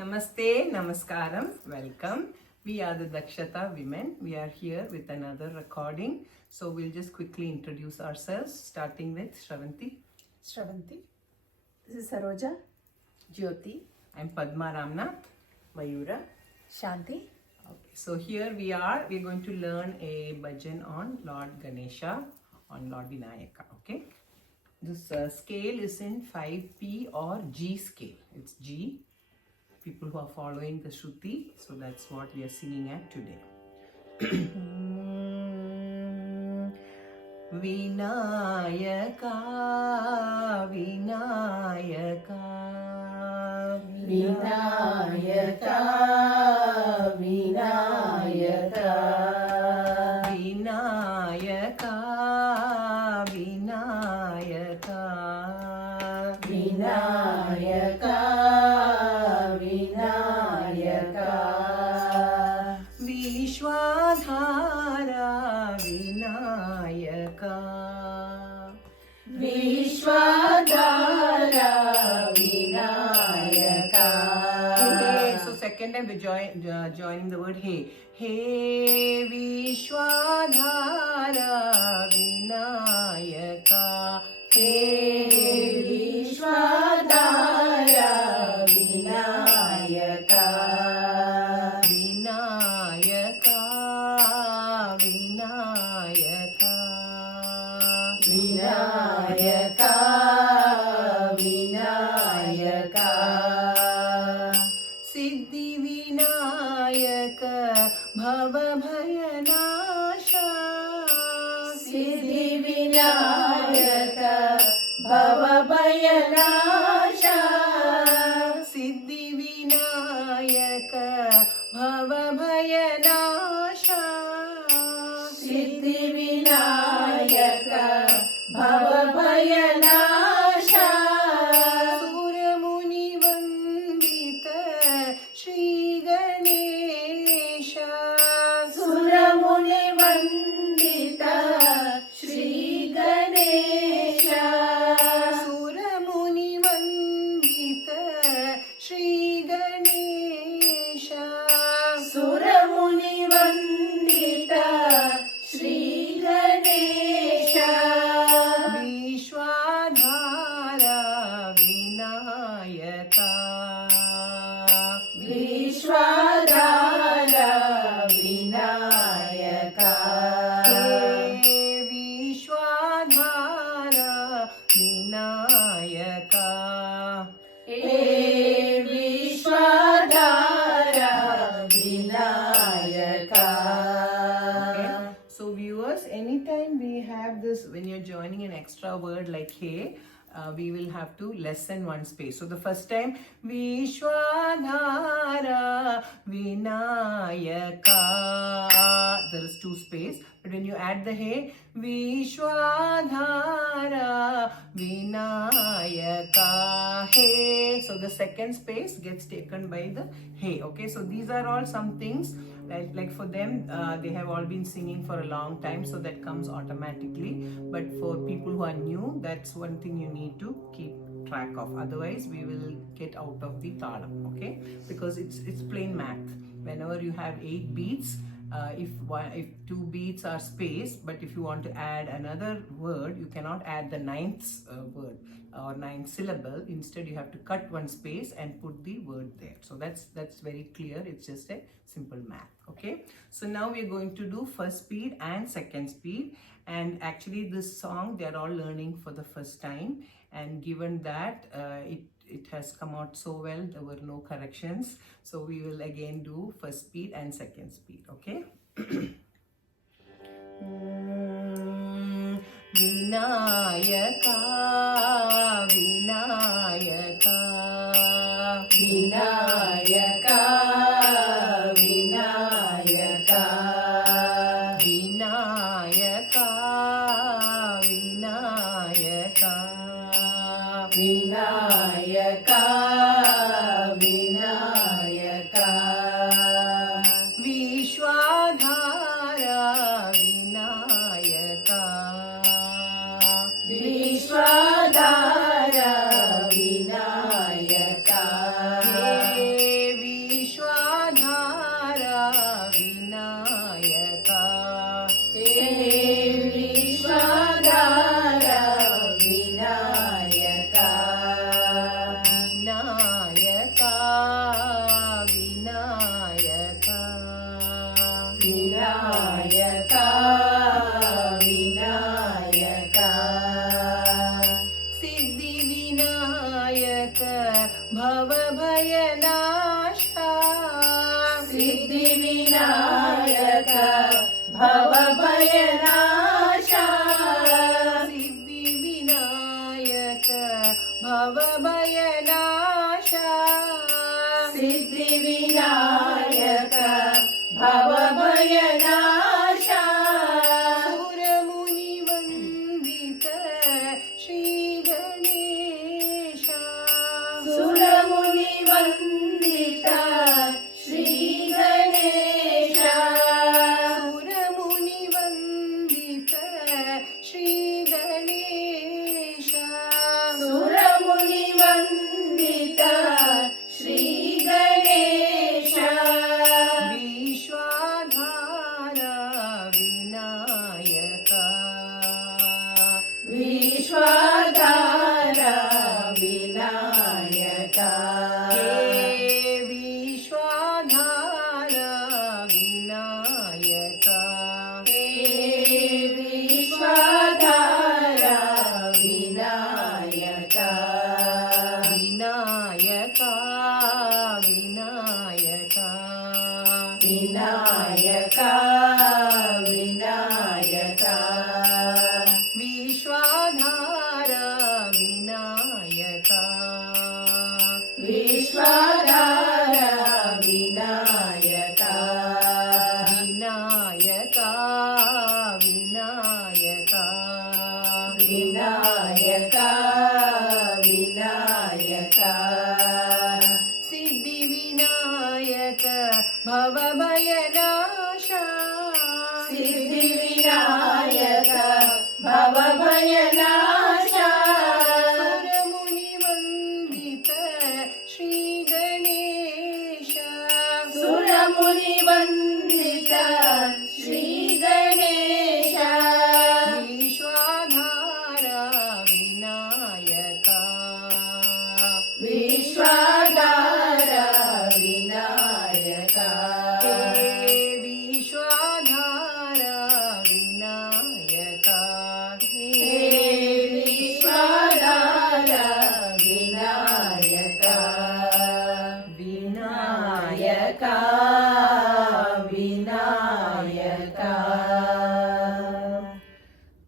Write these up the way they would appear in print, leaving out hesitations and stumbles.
Namaste, Namaskaram, welcome. We are the Dakshata women. We are here with another recording. So we'll just quickly introduce ourselves, starting with Shravanti. Shravanti. This is Saroja. Jyoti. I'm Padma Ramnath. Mayura. Shanti. Okay, so here we're going to learn a bhajan on Lord Ganesha, on Lord Vinayaka. Okay, this scale is in 5P or G scale. It's G. People who are following the Shruti, so that's what we are singing at today. Vinayaka, Vinayaka, Vinayaka, Vinayaka, Vinayaka, Vinayaka, Vinayaka, Vinayaka, Vishwadhara Vinayaka, Vishwadhara Vinayaka. Hey, so second time we're joining the word hey. Hey Vishwadhara Vinayaka. Hey Vishwadhara Vinayaka. Vinayaka, Vinayaka, Vinayaka, Vinayaka, Siddhi Vinayaka, Bhava Bhayanasha, Siddhi Vinayaka, Bhava Bhayanasha, Siddhi Vinayaka, Bhava Bhayanasha, Siddhi Vinayaka, Bhava Bhayanasha, Suramuni Vandita, Shri Ganesha, Suramuni Vandita, Shri Ganesha, Suramuni Vandita, Shri Ganesha, Suramuni Vandita, Shri Ganesha, Vishwadhara Vinayaka, Vishwadhara Vinayaka, Hey Vishwadhara Vinayaka. Hey Vishwadhara Vinayaka. Okay. So viewers, anytime we have this, when you're joining an extra word like hey, we will have to lessen one space. So the first time, Vishwadhara Vinayaka, there is two space. But when you add the hey, Vishwadhara Vinayaka, hey. So the second space gets taken by the hey. Okay, so these are all some things like for them, they have all been singing for a long time, so that comes automatically. But for people who are new, that's one thing you need to keep track of. Otherwise, we will get out of the talam. Okay, because it's plain math. Whenever you have 8 beats, if 2 beats are spaced, but if you want to add another word, you cannot add the 9th word or 9th syllable. Instead, you have to cut one space and put the word there. So that's very clear. It's just a simple math. Okay, so now we are going to do first speed and second speed, and actually this song they are all learning for the first time, and given that it has come out so well, there were no corrections, so we will again do first speed and second speed. Okay. Vinayaka, Vinayaka, Vinayaka, Vinayaka, Vinayaka, Vinayaka, Vinayaka, Vinayaka, Vishwadhara Vinayaka, Vishwadhara Vinayaka, Hey भवभयनाशा Siddhivinayak भवभयनाशा Siddhivinayak भवभयनाशा Siddhivinayak भवभयनाशा सुरमुनिवन्दित Shri Ganesha सुरमुनिवन्दित Shri Ganesha सुरमुनिवन्दित Shri Ganesha सुरमुनिवन्दित Shri Ganesha विश्वाधारा Vinayaka विश्वाधारा Vinayaka hey विश्वाधारा Vinayaka hey विश्वाधारा Vinayaka Vinayaka Vinayaka Vinayaka Vinayaka विश्वाधारा Vinayaka विश्वाधारा Vinayaka Vinayaka Vinayaka Vinayaka Vinayaka Siddhivinayak भवभयनाशा Siddhivinayak भवभयनाशा सुरमुनिवन्दित Shri Ganesha सुरमुनिवन्दित Shri Ganesha विश्वाधारा Vinayaka विश्वाधारा Vinayaka hey विश्वाधारा Vinayaka hey विश्वाधारा Vinayaka Vinayaka Vinayaka.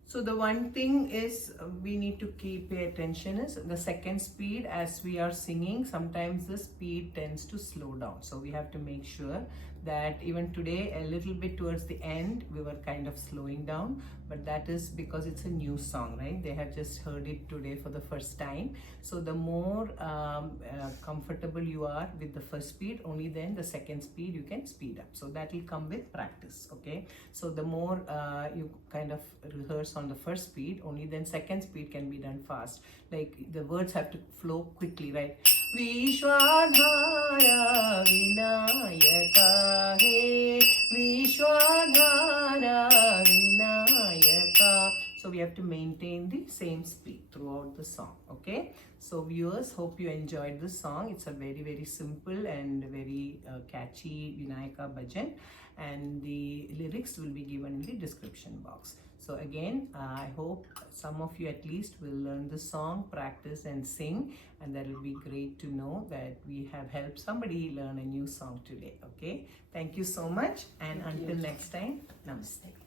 So the one thing is we need to pay attention is the second speed as we are singing. Sometimes the speed tends to slow down. So we have to make sure that even today a little bit towards the end we were kind of slowing down, but that is because it's a new song, right? They have just heard it today for the first time. So the more comfortable you are with the first speed, only then the second speed you can speed up. So that will come with practice, okay? So the more you kind of rehearse on the first speed, only then second speed can be done fast. Like the words have to flow quickly, right? Vishwadhara Vinayaka He Vishwadhara Vinayaka. So we have to maintain the same speed throughout the song, okay? So viewers, hope you enjoyed this song. It's a very simple and very catchy Vinayaka bhajan, and the lyrics will be given in the description box. So again, I hope some of you at least will learn the song, practice and sing, and that will be great to know that we have helped somebody learn a new song today, okay? Thank you so much, and until next time, namaste.